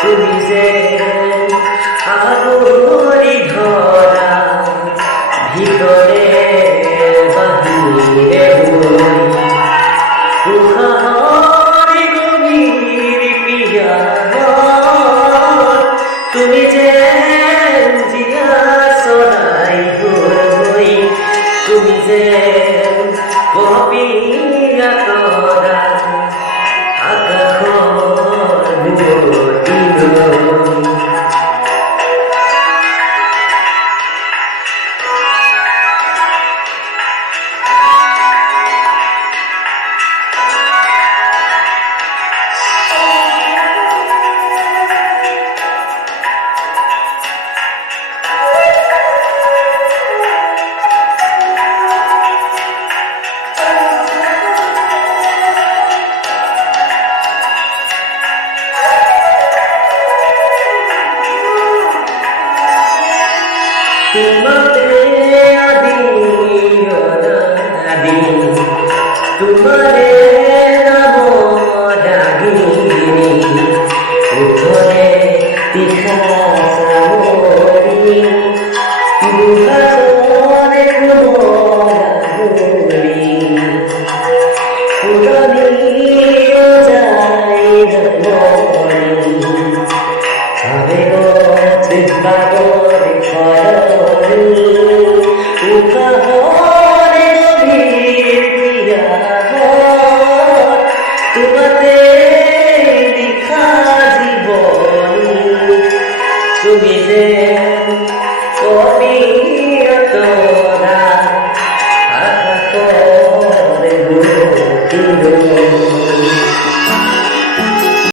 তুমি যে আগুরি ধরা ভিতরে বাহিরে তুহারি গভীর পিয়ার তুমি যে জিয়া সরাই হই তুমি যে কপিয়া তোরা तुम्हारे आदि तुम्हारे नमो रागिनी उठोरे तीखा सामोरी दुहारे कुमोरी पुरानी जाए